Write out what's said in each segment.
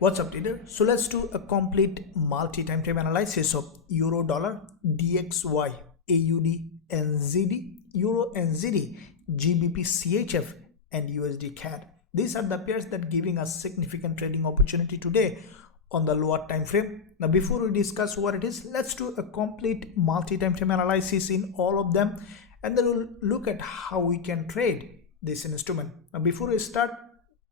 What's up, trader? So let's do a complete multi-time frame analysis of euro dollar, DXY, AUDNZD, euro NZD, GBPCHF, and USDCAD. These are the pairs that giving us significant trading opportunity today on the lower time frame. Now, before we discuss what it is, let's do a complete multi-time frame analysis in all of them, and then we'll look at how we can trade this instrument. Now, before we start,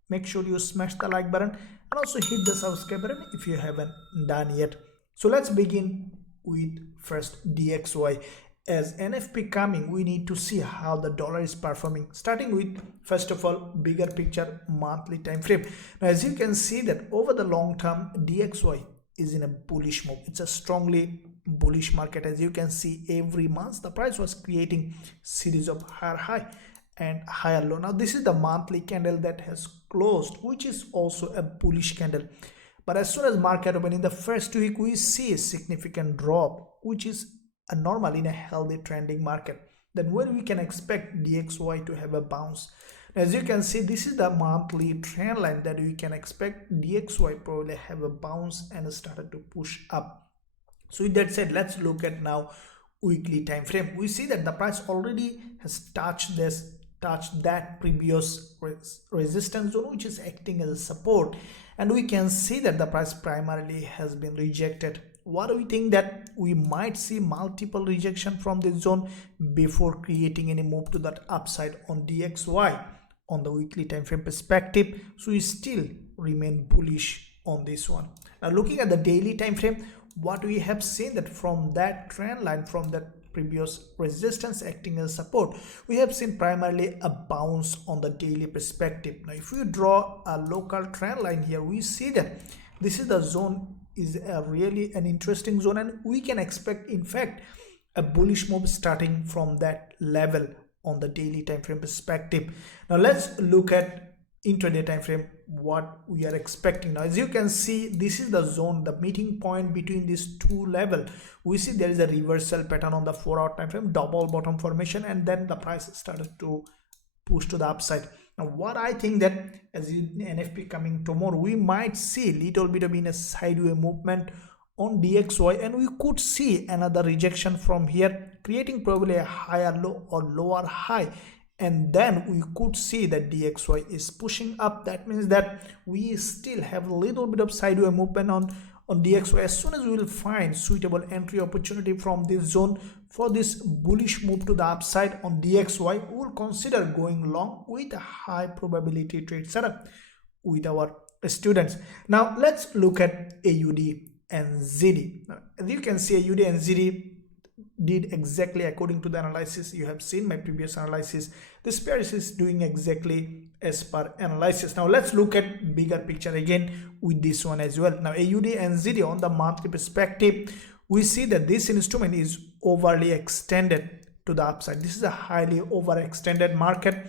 make sure you smash the like button and also hit the subscribe button if you haven't done yet. So let's begin with first DXY. As NFP coming, we need to see how the dollar is performing, starting with first of all bigger picture monthly time frame. Now, as you can see that over the long term, DXY is in a bullish move. It's a strongly bullish market. As you can see, every month the price was creating series of higher high and higher low. Now this is the monthly candle that has closed, which is also a bullish candle. But as soon as market open in the first week, we see a significant drop, which is a normal in a healthy trending market. Then when we can expect DXY to have a bounce. As you can see, this is the monthly trend line that we can expect DXY probably have a bounce and started to push up. So with that said, let's look at now weekly time frame. We see that the price already has touched that previous resistance zone, which is acting as a support, and we can see that the price primarily has been rejected. What do we think? That we might see multiple rejection from this zone before creating any move to that upside on DXY on the weekly time frame perspective. So we still remain bullish on this one. Now looking at the daily time frame, what we have seen that from that trend line, from that previous resistance acting as support, we have seen primarily a bounce on the daily perspective. Now if we draw a local trend line here, we see that this is the zone, is a really an interesting zone, and we can expect in fact a bullish move starting from that level on the daily time frame perspective. Now let's look at intraday time frame, what we are expecting. Now as you can see, this is the zone, the meeting point between these two levels. We see there is a reversal pattern on the 4-hour time frame, double bottom formation, and then the price started to push to the upside. Now what I think that as NFP coming tomorrow, we might see little bit of in a sideways movement on DXY, and we could see another rejection from here, creating probably a higher low or lower high, and then we could see that DXY is pushing up. That means that we still have a little bit of sideways movement on DXY. As soon as we will find suitable entry opportunity from this zone for this bullish move to the upside on DXY, we will consider going long with a high probability trade setup with our students. Now let's look at AUDNZD. Now, as you can see, AUDNZD did exactly according to the analysis. You have seen my previous analysis. This pair is doing exactly as per analysis. Now let's look at bigger picture again with this one as well. Now AUDNZD on the monthly perspective, we see that this instrument is overly extended to the upside. This is a highly overextended market.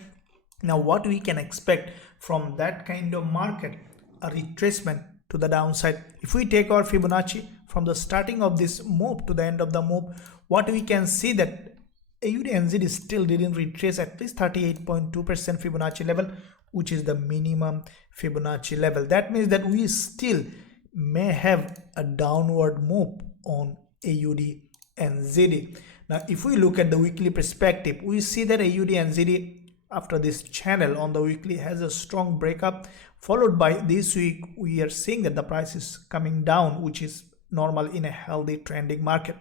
Now what we can expect from that kind of market, a retracement to the downside. If we take our Fibonacci from the starting of this move to the end of the move, what we can see that AUDNZD still didn't retrace at least 38.2% Fibonacci level, which is the minimum Fibonacci level. That means that we still may have a downward move on AUDNZD. Now if we look at the weekly perspective, we see that AUDNZD after this channel on the weekly has a strong breakup, followed by this week we are seeing that the price is coming down, which is normal in a healthy trending market.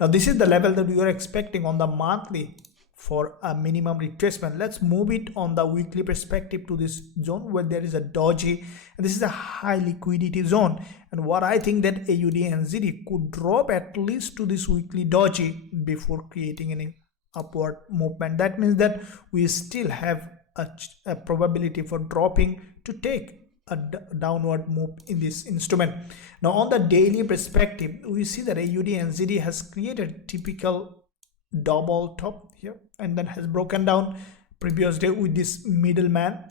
Now this is the level that we are expecting on the monthly for a minimum retracement. Let's move it on the weekly perspective to this zone where there is a doji, and this is a high liquidity zone. And what I think that AUDNZD could drop at least to this weekly doji before creating any upward movement. That means that we still have a probability for dropping to take a downward move in this instrument. Now on the daily perspective, we see that AUDNZD has created typical double top here and then has broken down previous day with this middleman.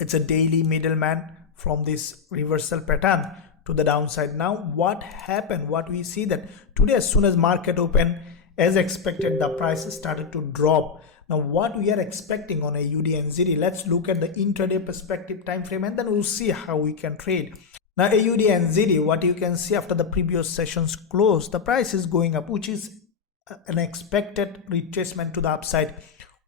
It's a daily middleman from this reversal pattern to the downside. Now what happened? What we see that today, as soon as market open, as expected, the prices started to drop. Now what we are expecting on AUDNZD, let's look at the intraday perspective time frame, and then we'll see how we can trade. Now AUDNZD, what you can see after the previous session's close, the price is going up, which is an expected retracement to the upside.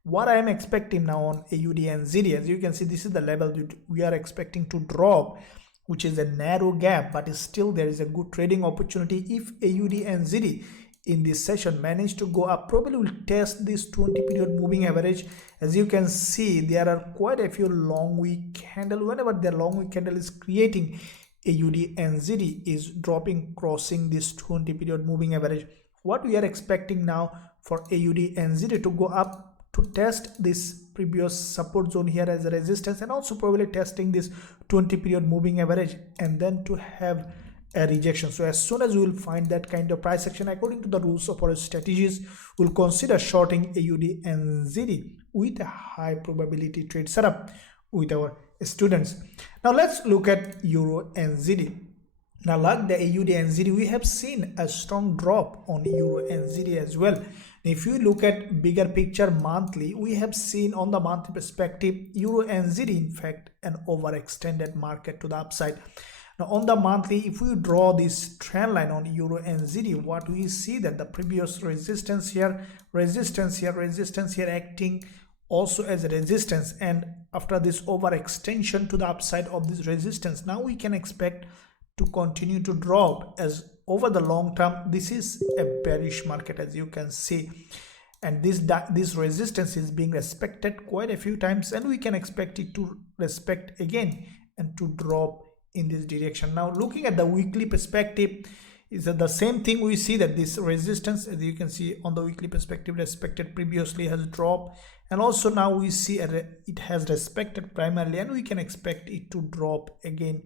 What I am expecting now on AUDNZD, as you can see, this is the level that we are expecting to drop, which is a narrow gap, but still there is a good trading opportunity. If AUDNZD in this session manage to go up, probably will test this 20 period moving average. As you can see, there are quite a few long wick candle. Whenever the long wick candle is creating, AUDNZD is dropping, crossing this 20 period moving average. What we are expecting now for AUDNZD to go up, to test this previous support zone here as a resistance, and also probably testing this 20 period moving average, and then to have a rejection. So as soon as we will find that kind of price action, according to the rules of our strategies, we'll consider shorting AUDNZD with a high probability trade setup with our students. Now let's look at EURUSD. Now, like the AUDNZD, we have seen a strong drop on EURUSD as well. If you look at bigger picture monthly, we have seen on the monthly perspective, EURUSD in fact an overextended market to the upside. Now on the monthly, if we draw this trend line on EURUSD, what we see that the previous resistance here, resistance here, resistance here, acting also as a resistance, and after this overextension to the upside of this resistance, now we can expect to continue to drop, as over the long term this is a bearish market, as you can see, and this resistance is being respected quite a few times, and we can expect it to respect again and to drop in this direction. Now looking at the weekly perspective, is that the same thing. We see that this resistance, as you can see on the weekly perspective, respected previously, has dropped, and also now we see it has respected primarily, and we can expect it to drop again.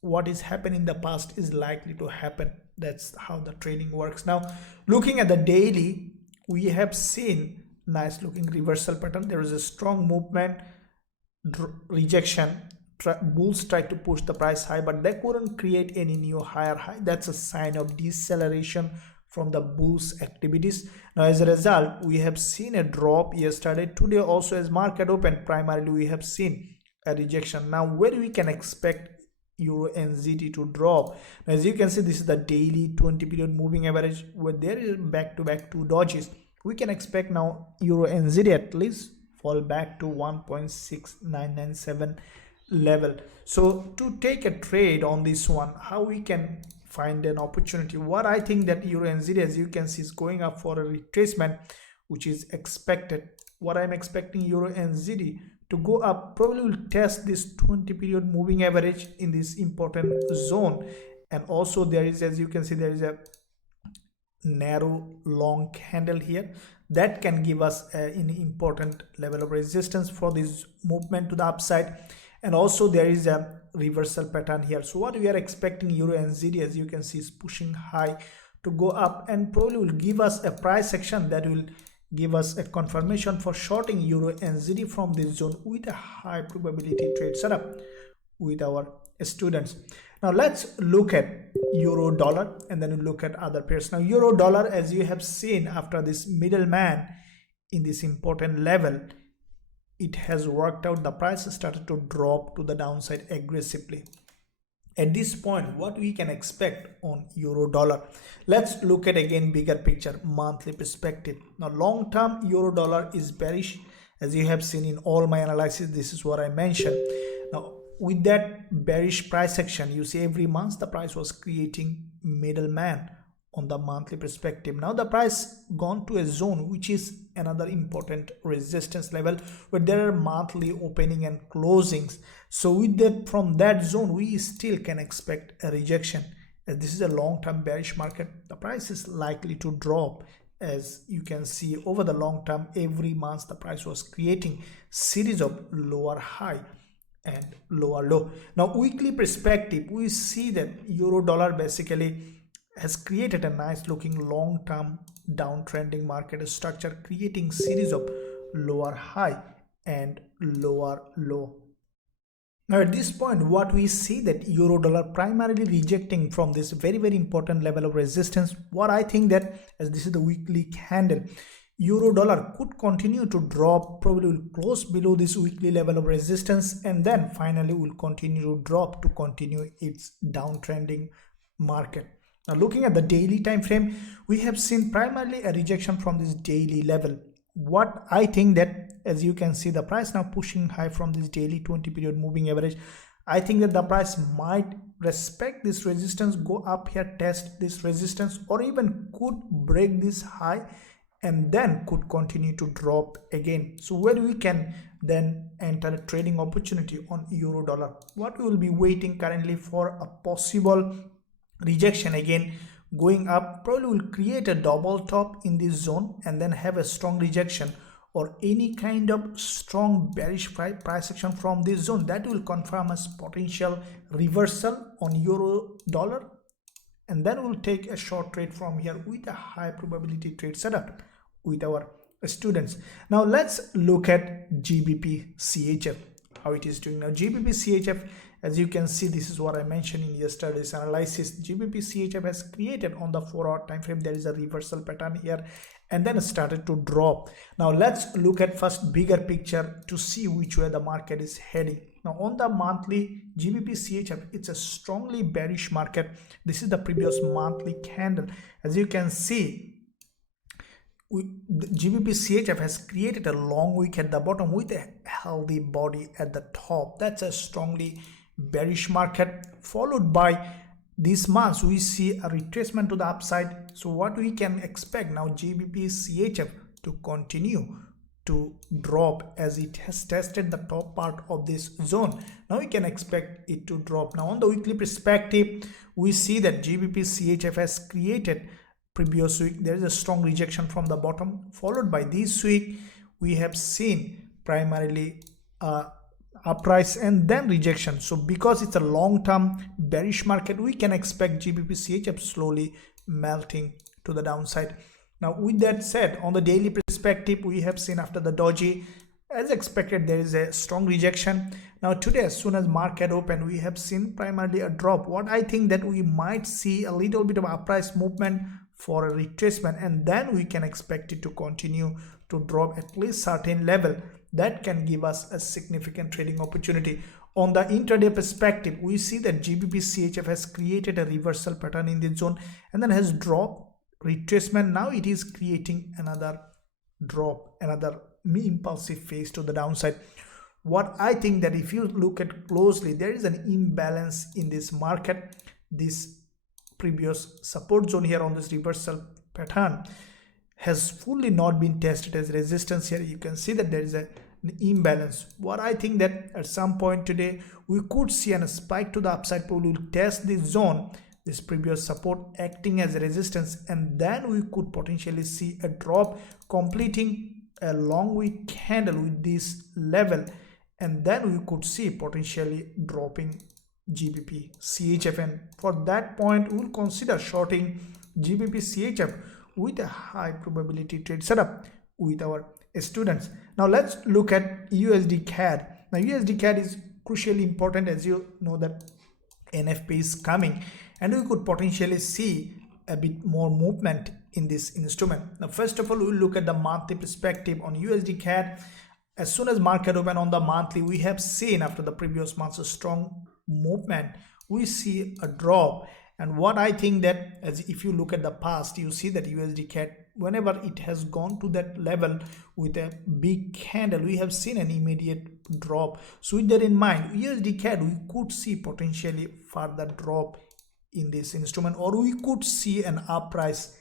What is happened in the past is likely to happen. That's how the trading works. Now looking at the daily, we have seen nice looking reversal pattern. There is a strong movement, rejection. Bulls tried to push the price high, but they couldn't create any new higher high. That's a sign of deceleration from the bulls activities. Now as a result, we have seen a drop yesterday. Today also, as market open, primarily we have seen a rejection. Now where we can expect EURUSD to drop? Now, as you can see, this is the daily 20 period moving average, where there is back-to-back two dodges. We can expect now EURUSD at least fall back to 1.6997 level. So to take a trade on this one, how we can find an opportunity? What I think that EURUSD, as you can see, is going up for a retracement, which is expected. What I'm expecting EURUSD to go up, probably will test this 20 period moving average in this important zone, and also there is, as you can see, there is a narrow long candle here that can give us an important level of resistance for this movement to the upside, and also there is a reversal pattern here. So what we are expecting, EURUSD, as you can see, is pushing high to go up, and probably will give us a price action that will give us a confirmation for shorting EURUSD from this zone with a high probability trade setup with our students. Now let's look at euro dollar, and then we look at other pairs. Now euro dollar, as you have seen, after this middleman in this important level, it has worked out. The price started to drop to the downside aggressively. At this point, what we can expect on euro dollar? Let's look at again bigger picture, monthly perspective. Now long term euro dollar is bearish, as you have seen in all my analysis. This is what I mentioned. Now with that bearish price action, you see every month the price was creating middleman on the monthly perspective. Now the price gone to a zone which is another important resistance level, where there are monthly opening and closings. So with that, from that zone, we still can expect a rejection, as this is a long-term bearish market. The price is likely to drop. As you can see, over the long term, every month the price was creating series of lower high and lower low. Now weekly perspective, we see that euro dollar basically has created a nice looking long-term downtrending market structure, creating series of lower high and lower low. Now at this point, what we see that euro dollar primarily rejecting from this very important level of resistance. What I think that, as this is the weekly candle, euro dollar could continue to drop, probably will close below this weekly level of resistance, and then finally will continue to drop to continue its downtrending market. Now looking at the daily time frame, we have seen primarily a rejection from this daily level. What I think that, as you can see, the price now pushing high from this daily 20 period moving average. I think that the price might respect this resistance, go up here, test this resistance, or even could break this high and then could continue to drop again. So where we can then enter a trading opportunity on euro dollar. What we will be waiting currently for a possible rejection again, going up, probably will create a double top in this zone and then have a strong rejection or any kind of strong bearish price action from this zone that will confirm as potential reversal on euro dollar, and then we'll take a short trade from here with a high probability trade setup with our students. Now let's look at GBPCHF, how it is doing. Now GBPCHF, as you can see, this is what I mentioned in yesterday's analysis. GBPCHF has created on the 4-hour time frame, there is a reversal pattern here and then started to drop. Now let's look at first bigger picture to see which way the market is heading. Now on the monthly GBPCHF, it's a strongly bearish market. This is the previous monthly candle. As you can see, the GBPCHF has created a long wick at the bottom with a healthy body at the top. That's a strongly bearish market, followed by this month we see a retracement to the upside. So what we can expect now, GBPCHF to continue to drop as it has tested the top part of this zone. Now we can expect it to drop. Now on the weekly perspective, we see that GBPCHF has created previous week, there is a strong rejection from the bottom, followed by this week we have seen primarily uprise and then rejection. So because it's a long-term bearish market, we can expect GBPCHF slowly melting to the downside. Now with that said, on the daily perspective, we have seen after the doji, as expected, there is a strong rejection. Now today, as soon as market open, we have seen primarily a drop. What I think that we might see a little bit of uprise movement for a retracement, and then we can expect it to continue to drop at least certain level that can give us a significant trading opportunity. On the intraday perspective, we see that GBPCHF has created a reversal pattern in this zone and then has dropped retracement. Now it is creating another drop, another impulsive phase to the downside. What I think that if you look at closely, there is an imbalance in this market. This previous support zone here on this reversal pattern has fully not been tested as resistance. Here you can see that there is an imbalance. What I think that at some point today we could see a spike to the upside, probably will test this zone, this previous support acting as a resistance, and then we could potentially see a drop completing a long wick candle with this level, and then we could see potentially dropping GBPCHF, and for that point we will consider shorting GBPCHF with a high probability trade setup with our students. Now let's look at USDCAD. Now USDCAD is crucially important, as you know that NFP is coming and we could potentially see a bit more movement in this instrument. Now first of all, we will look at the monthly perspective on USDCAD. As soon as market open on the monthly, we have seen after the previous months a strong movement. We see a drop, and what I think that, as if you look at the past, you see that USDCAD, whenever it has gone to that level with a big candle, we have seen an immediate drop. So with that in mind, USDCAD, we could see potentially further drop in this instrument, or we could see an uprise.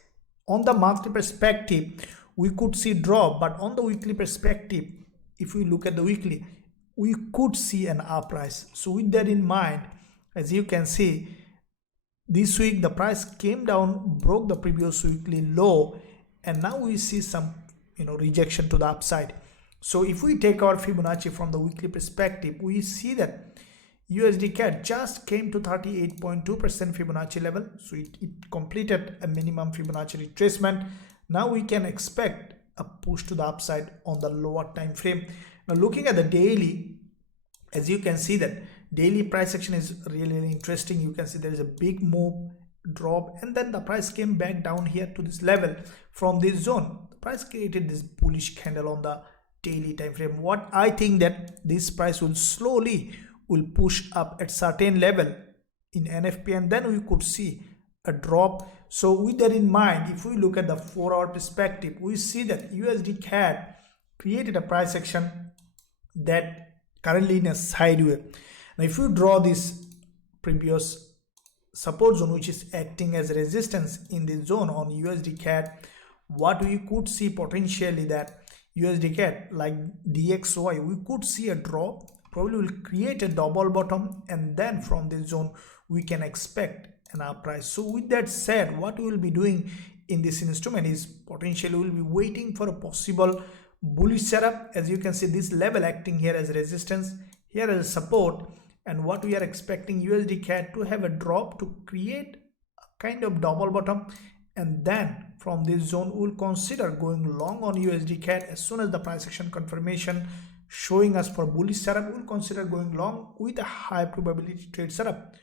On the monthly perspective, we could see drop, but on the weekly perspective, if we look at the weekly, we could see an uprise. So with that in mind, as you can see, this week the price came down, broke the previous weekly low, and now we see some rejection to the upside. So if we take our Fibonacci from the weekly perspective, we see that USDCAD just came to 38.2% Fibonacci level. So it completed a minimum Fibonacci retracement. Now we can expect a push to the upside on the lower time frame. Now looking at the daily, as you can see that daily price action is really interesting. You can see there is a big move, drop, and then the price came back down here to this level from this zone. the price created this bullish candle on the daily time frame. What I think that this price will slowly will push up at certain level in NFP, and then we could see a drop. So with that in mind, if we look at the 4-hour perspective, we see that USDCAD created a price action that currently in a sideways. Now if you draw this previous support zone which is acting as resistance in this zone on USDCAD, what we could see potentially that USDCAD like DXY, we could see a drop, probably will create a double bottom, and then from this zone we can expect an uprise. So with that said, what we will be doing in this instrument is potentially we will be waiting for a possible bullish setup. As you can see, this level acting here as resistance, here as support, and what we are expecting USDCAD to have a drop to create a kind of double bottom, and then from this zone we will consider going long on USDCAD. As soon as the price action confirmation showing us for bullish setup, we will consider going long with a high probability trade setup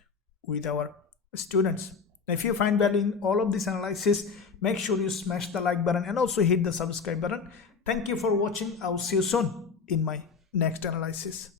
with our students. Now if you find value in all of this analysis, make sure you smash the like button and also hit the subscribe button. Thank you for watching. I'll see you soon in my next analysis.